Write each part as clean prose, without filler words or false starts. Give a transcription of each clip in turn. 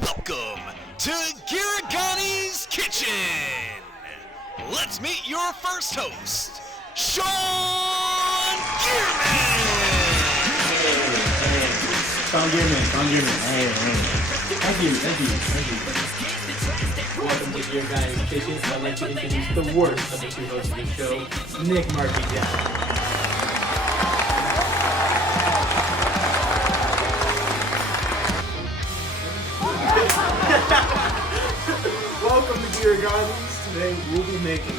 Welcome to Gearigiani's Kitchen. Let's meet your first host, Sean Gearman. Sean Gearman. Hey. Thank you. Welcome to Gearigiani's Kitchen. I'd like to introduce the worst of the two hosts of the show, Nick Marchigiani. Welcome to Gearigiani's. Today we'll be making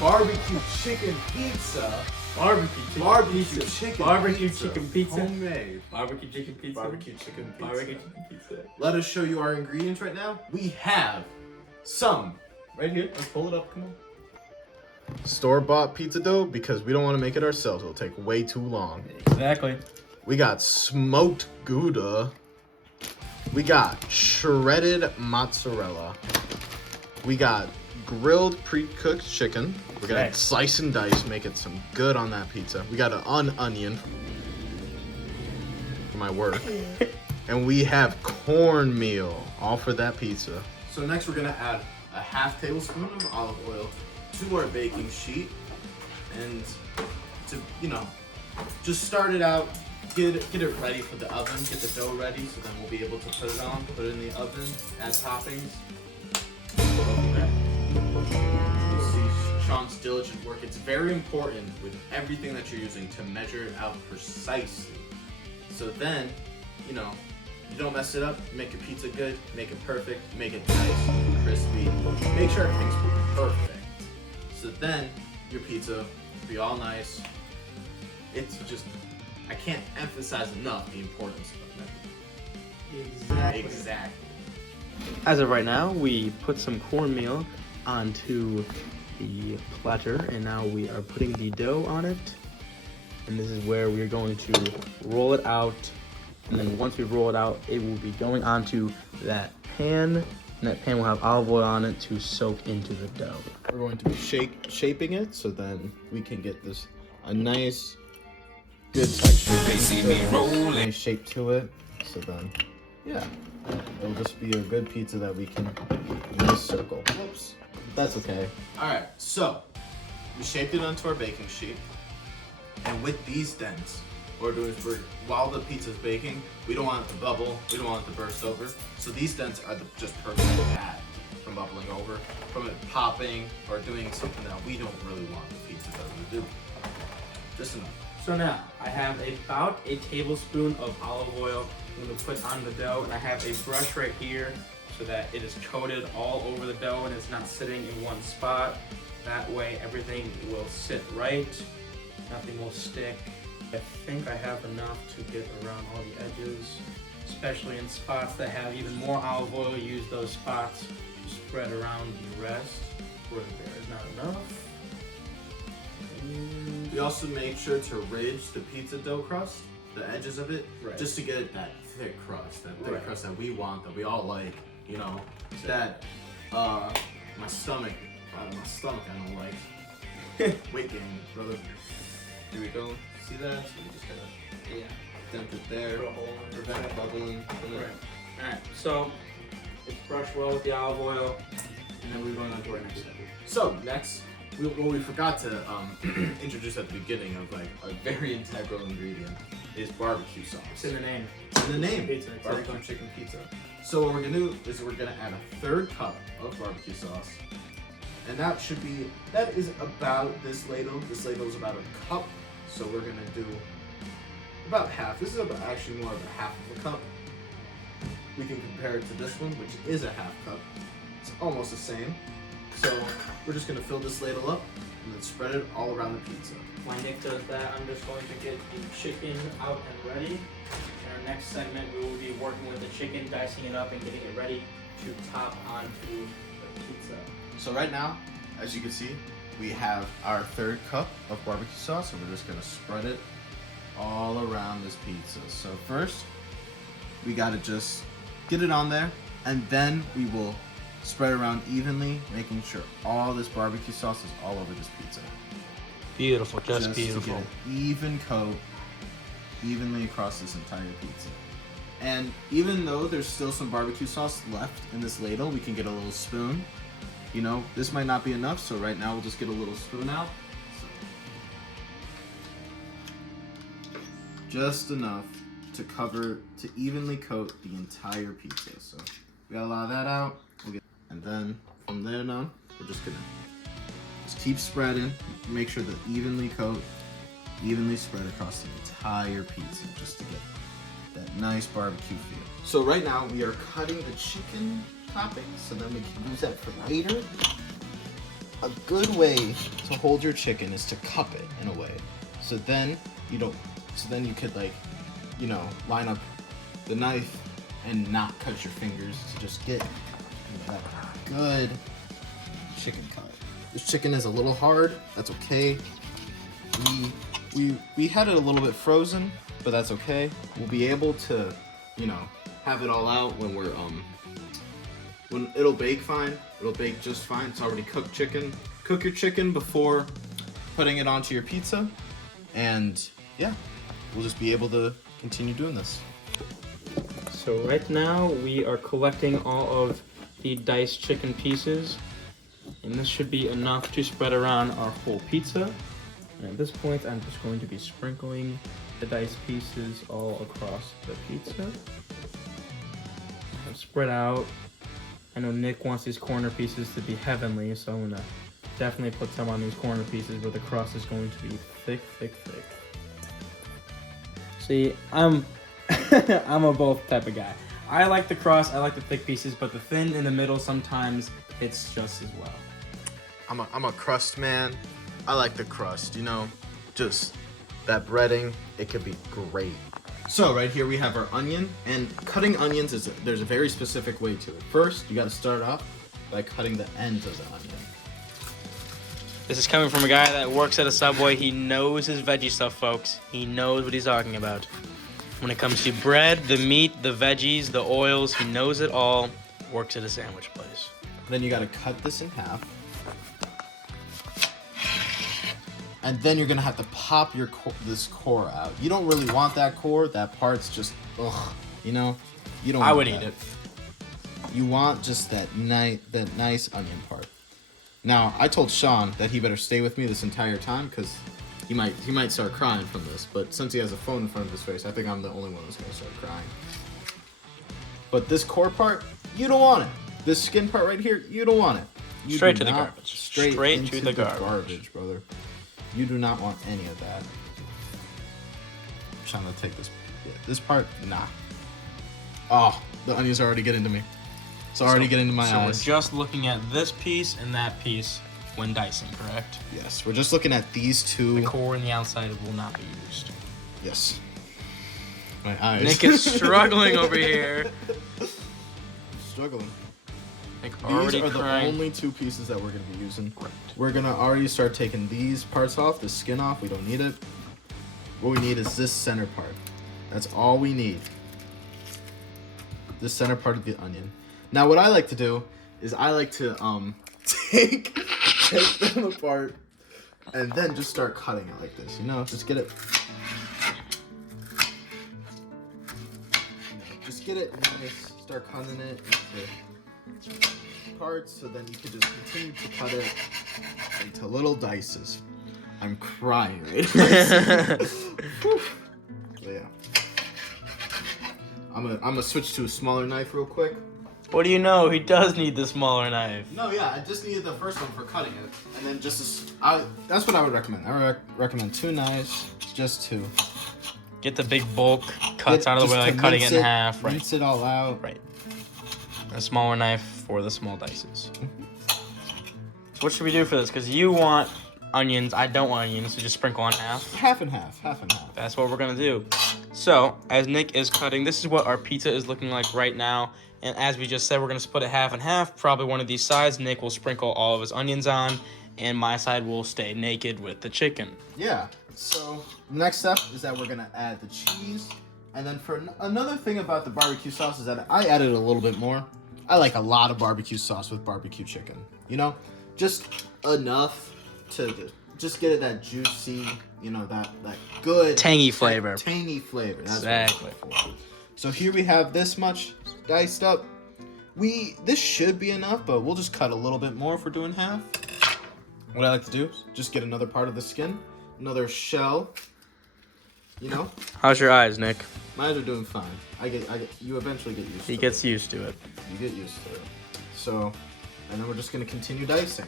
barbecue chicken pizza. Barbecue chicken pizza. Homemade. Barbecue chicken pizza. Barbecue chicken pizza. Barbecue chicken pizza. Let us show you our ingredients right now. We have some right here. Let's pull it up. Come on. Store-bought pizza dough because we don't want to make it ourselves. It'll take way too long. Exactly. We got smoked Gouda. We got shredded mozzarella. We got grilled pre-cooked chicken. We're gonna slice and dice, make it some good on that pizza. We got an onion for my work. And we have cornmeal, all for that pizza. So next we're gonna add a half tablespoon of olive oil to our baking sheet. And to, just start it out, get it ready for the oven, get the dough ready, so then we'll be able to put it on, put it in the oven, add toppings. You'll see Sean's diligent work. It's very important with everything that you're using to measure it out precisely. So then, you don't mess it up, make your pizza good, make it perfect, make it nice, crispy, make sure everything's perfect. So then your pizza will be all nice. It's just, I can't emphasize enough the importance of measurement. Exactly. As of right now, we put some cornmeal onto the platter, and now we are putting the dough on it. And this is where we are going to roll it out. And then once we roll it out, it will be going onto that pan, and that pan will have olive oil on it to soak into the dough. We're going to be shaping it so then we can get this a nice, good texture. They see me rolling. Nice shape to it. So then, it'll just be a good pizza that we can in a circle. Whoops. That's okay. Alright, so we shaped it onto our baking sheet. And with these dents, what we're doing is while the pizza's baking, we don't want it to bubble, we don't want it to burst over. So these dents are just perfect to add from bubbling over, from it popping, or doing something that we don't really want the pizza dough to do. Just enough. So now, I have about a tablespoon of olive oil I'm going to put on the dough, and I have a brush right here so that it is coated all over the dough and it's not sitting in one spot. That way everything will sit right, nothing will stick. I think I have enough to get around all the edges, especially in spots that have even more olive oil. Use those spots to spread around the rest where there is not enough. We also made sure to ridge the pizza dough crust, the edges of it, just to get it that thick crust, crust that we want, that we all like, that my stomach I don't like. Weight gain, brother. Here we go. See that? So we just gotta dent it there, prevent bubbling. Alright, so let's brush well with the olive oil, and then we're going on to our next step. So next, what we forgot to introduce at the beginning of a very integral ingredient is barbecue sauce. It's in the name. In the name, Pizza, barbecue chicken pizza. So what we're gonna do is we're gonna add a third cup of barbecue sauce, and that is about this ladle. This ladle is about a cup, so we're gonna do about half. This is actually more of a half of a cup. We can compare it to this one, which is a half cup. It's almost the same. So we're just gonna fill this ladle up and then spread it all around the pizza. While Nick does that, I'm just going to get the chicken out and ready. In our next segment, we will be working with the chicken, dicing it up and getting it ready to top onto the pizza. So right now, as you can see, we have our third cup of barbecue sauce, and we're just gonna spread it all around this pizza. So first, we gotta just get it on there, and then we will spread it around evenly, making sure all this barbecue sauce is all over this pizza. Beautiful, just beautiful. To get an even coat evenly across this entire pizza. And even though there's still some barbecue sauce left in this ladle, we can get a little spoon. You know, this might not be enough, so right now we'll just get a little spoon out. Just enough to evenly coat the entire pizza. So we got a lot of that out. And then from there on, we're just gonna keep spreading. Make sure that evenly spread across the entire pizza, just to get that nice barbecue feel. So right now we are cutting the chicken toppings, so then we can use that for later. A good way to hold your chicken is to cup it in a way. So then you could, like, you know, line up the knife and not cut your fingers to just get that good chicken cut. This chicken is a little hard. That's okay. We had it a little bit frozen, but that's okay. We'll be able to, you know, have it all out when when it'll bake fine. It'll bake just fine. It's already cooked chicken. Cook your chicken before putting it onto your pizza, and yeah, we'll just be able to continue doing this. So right now we are collecting all of the diced chicken pieces, and this should be enough to spread around our whole pizza. And at this point, I'm just going to be sprinkling the diced pieces all across the pizza. Spread out. I know Nick wants these corner pieces to be heavenly, so I'm gonna definitely put some on these corner pieces where the crust is going to be thick, thick, thick. See, I'm a both type of guy. I like the crust, I like the thick pieces, but the thin in the middle sometimes hits just as well. I'm a crust man. I like the crust, you know, just that breading, it could be great. So right here we have our onion, and cutting onions there's a very specific way to it. First, you gotta start off by cutting the ends of the onion. This is coming from a guy that works at a Subway. He knows his veggie stuff, folks. He knows what he's talking about. When it comes to bread, the meat, the veggies, the oils, he knows it all. Works at a sandwich place. Then you gotta cut this in half. And then you're gonna have to pop this core out. You don't really want that core. That part's just, ugh, you know? You don't. I want would that. eat it. You want just that nice onion part. Now, I told Sean that he better stay with me this entire time because he might start crying from this. But since he has a phone in front of his face, I think I'm the only one who's gonna start crying. But this core part, you don't want it. This skin part right here, you don't want it. Straight to the garbage. Straight into the garbage, brother. You do not want any of that. I'm trying to take this part, nah. Oh, the onions are already getting to me. It's already getting to my eyes. So we're just looking at this piece and that piece when dicing, correct? Yes, we're just looking at these two. The core and the outside will not be used. Yes. My eyes. Nick is struggling over here. Struggling. Nick These already are crying. the only two pieces that we're going to be using. Correct. We're going to already start taking these parts off, the skin off. We don't need it. What we need is this center part. That's all we need. The center part of the onion. Now, what I like to do is I like to take them apart and then just start cutting it like this. You know, just get it. Just get it nice. Start cutting it into parts, so then you can just continue to cut it into little dices. I'm crying right now. So yeah. I'm gonna switch to a smaller knife real quick. What do you know? He does need the smaller knife. No, yeah, I just needed the first one for cutting it, and then that's what I would recommend. I would recommend 2 knives, just 2. Get the big bulk cuts out of the way, like cutting it in half. Right. Rinse it all out. Right. A smaller knife for the small dices. So what should we do for this? Because you want onions, I don't want onions, so just sprinkle on half. Half and half, half and half. That's what we're gonna do. So, as Nick is cutting, this is what our pizza is looking like right now. And as we just said, we're gonna split it half and half. Probably one of these sides, Nick will sprinkle all of his onions on, and my side will stay naked with the chicken. Yeah, so the next step is that we're gonna add the cheese. And then for another thing about the barbecue sauce is that I added a little bit more. I like a lot of barbecue sauce with barbecue chicken. You know, just enough to just get it that juicy, you know, that good Tangy flavor. Tangy flavor. That's exactly. what I'm looking for. So here we have this much diced up. This should be enough, but we'll just cut a little bit more if we're doing half. What I like to do is just get another part of the skin, another shell. You know? How's your eyes, Nick? My eyes are doing fine. You eventually get used to it. He gets used to it. You get used to it. So, and then we're just gonna continue dicing.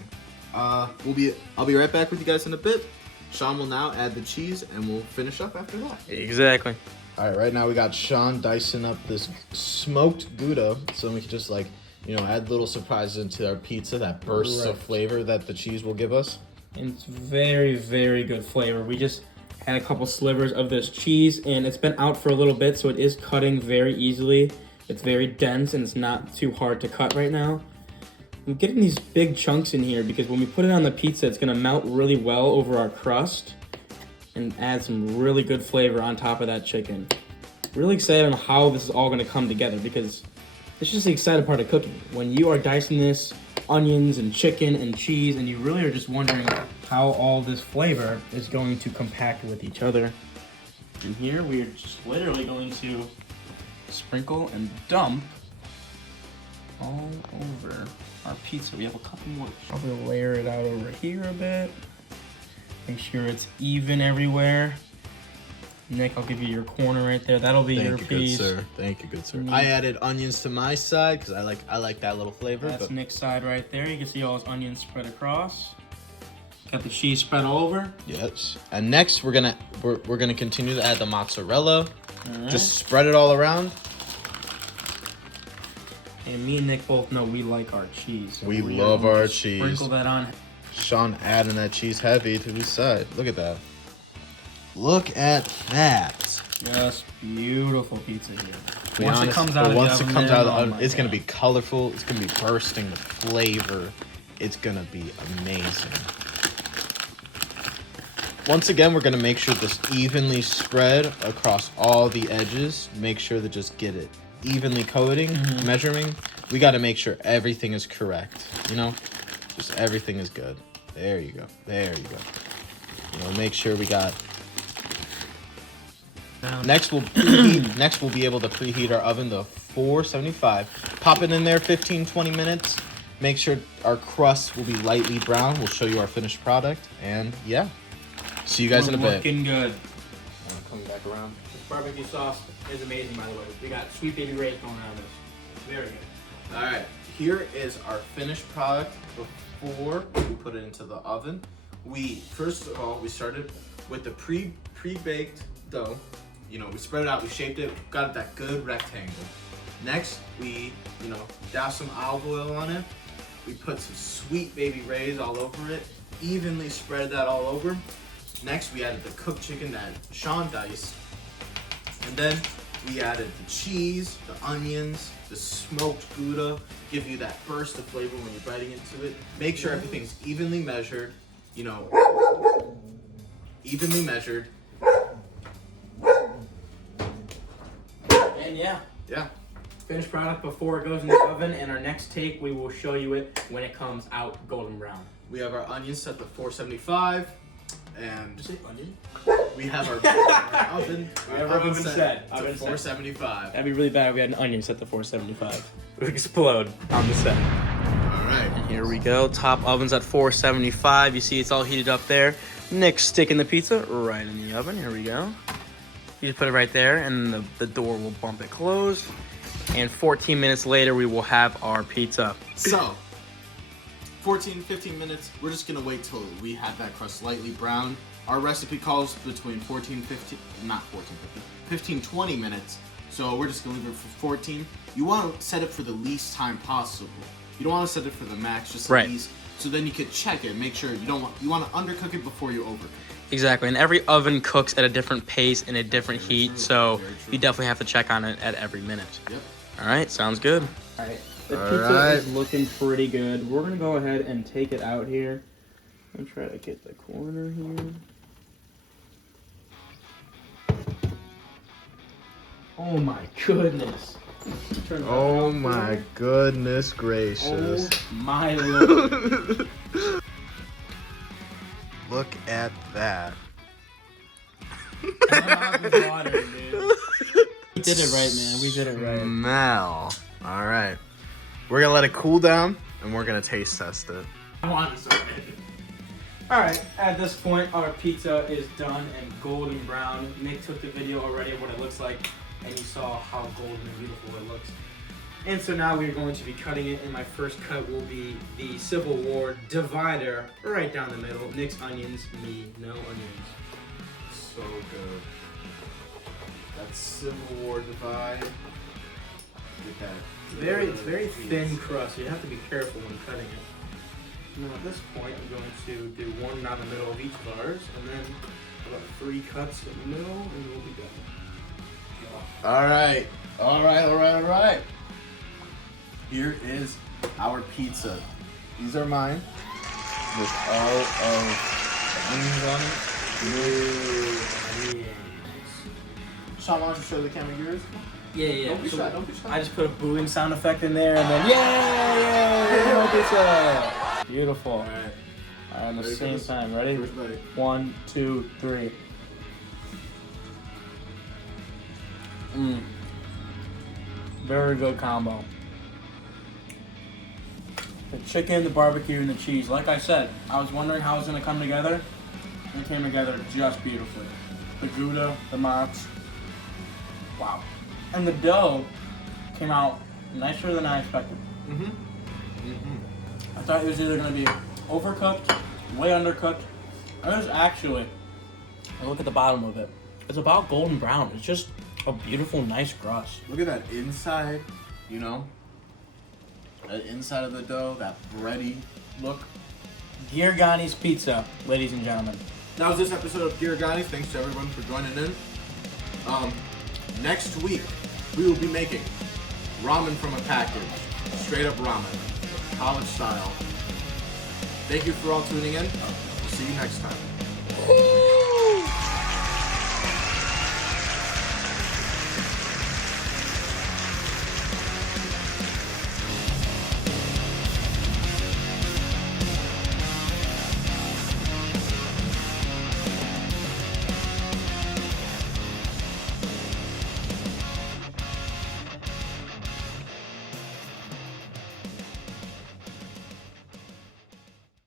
I'll be right back with you guys in a bit. Sean will now add the cheese, and we'll finish up after that. Exactly. All right, right now we got Sean dicing up this smoked Gouda, so we can just add little surprises into our pizza, that burst of flavor that the cheese will give us. And it's very, very good flavor. We just had a couple slivers of this cheese, and it's been out for a little bit, so it is cutting very easily. It's very dense, and it's not too hard to cut right now. I'm getting these big chunks in here because when we put it on the pizza, it's gonna melt really well over our crust and add some really good flavor on top of that chicken. Really excited on how this is all gonna come together because it's just the exciting part of cooking. When you are dicing this, onions and chicken and cheese, and you really are just wondering how all this flavor is going to compact with each other. And here we are just literally going to sprinkle and dump all over our pizza. We have a couple more. Probably layer it out over here a bit. Make sure it's even everywhere. Nick, I'll give you your corner right there. That'll be your piece. Thank you, good sir. I added onions to my side because I like that little flavor. That's Nick's side right there. You can see all his onions spread across. Got the cheese spread all over. Yes. And next we're gonna continue to add the mozzarella. Right. Just spread it all around. And me and Nick both know we like our cheese. So we love our cheese. Sprinkle that on. Sean adding that cheese heavy to his side. Look at that. Look at that. Just beautiful pizza here. Once it comes out of the oven, it's going to be colorful. It's going to be bursting with flavor. It's going to be amazing. Once again, we're going to make sure this evenly spread across all the edges. Make sure to just get it evenly coating, measuring. We got to make sure everything is correct. Just everything is good. There you go. There you go. Make sure we got. Next we'll be able to preheat our oven to 475. Pop it in there 15-20 minutes. Make sure our crust will be lightly brown. We'll show you our finished product. And yeah. See you guys in a bit. Looking good. Coming back around. This barbecue sauce is amazing, by the way. We got sweet baby Ray's going on this. Very good. All right. Here is our finished product before we put it into the oven. First of all, we started with the pre-baked dough. We spread it out, we shaped it, got that good rectangle. Next, we, doused some olive oil on it. We put some sweet baby Ray's all over it, evenly spread that all over. Next, we added the cooked chicken that Sean diced. And then we added the cheese, the onions, the smoked Gouda, give you that burst of flavor when you're biting into it. Make sure everything's evenly measured, evenly measured. And yeah. Yeah. Finished product before it goes in the oven, and our next take, we will show you it when it comes out golden brown. We have our onions set to 475, and Did you say onion? we have our oven. We have our oven set to 475. That'd be really bad if we had an onion set to 475. It would explode on the set. All right. And here we go. Top oven's at 475. You see it's all heated up there. Nick's sticking the pizza right in the oven. Here we go. You just put it right there, and the door will bump it closed. And 14 minutes later, we will have our pizza. So, 15 minutes, we're just gonna wait till we have that crust lightly brown. Our recipe calls between 15-20 minutes. So we're just gonna leave it for 14. You wanna set it for the least time possible. You don't wanna set it for the max, just the least. So then you could check it, make sure you wanna undercook it before you overcook it. Exactly, and every oven cooks at a different pace and a different heat, so you definitely have to check on it at every minute. Yep. All right, sounds good. All right, the pizza is looking pretty good. We're gonna go ahead and take it out here. I'm gonna try to get the corner here. Oh my goodness. Oh my goodness gracious. Oh my lord. Look at that. Water, dude. We did it right, man. We did it right. Smell. All right. We're gonna let it cool down, and we're gonna taste test it. I want this already. All right, at this point, our pizza is done and golden brown. Nick took the video already of what it looks like, and you saw how golden and beautiful it looks. And so now we're going to be cutting it, and my first cut will be the Civil War divider right down the middle. Nick's onions, me, no onions. So good. That Civil War divide. Get that. It's very thin crust, so you have to be careful when cutting it. Now at this point, I'm going to do one down the middle of each of ours, and then about 3 cuts in the middle, and we'll be done. All right. Here is our pizza. These are mine. With all of the onions on it. Sean, why don't you show the camera yours? Yeah. Don't be shy. Don't be shy. I just put a booing sound effect in there, and then yay! Pizza! Beautiful. All right. All right, at the Ready for same this? time. Ready? Where's my- 1, 2, 3. Very good combo. The chicken, the barbecue, and the cheese. Like I said, I was wondering how it was gonna come together. It came together just beautifully. The Gouda, the mozz. Wow. And the dough came out nicer than I expected. I thought it was either gonna be overcooked, way undercooked. It was actually, look at the bottom of it. It's about golden brown. It's just a beautiful, nice crust. Look at that inside, you know? That inside of the dough, that bready look. Gearigiani's Pizza, ladies and gentlemen. That was this episode of Gearigiani. Thanks to everyone for joining in. Next week, we will be making ramen from a package. Straight up ramen. College style. Thank you for all tuning in. We'll see you next time.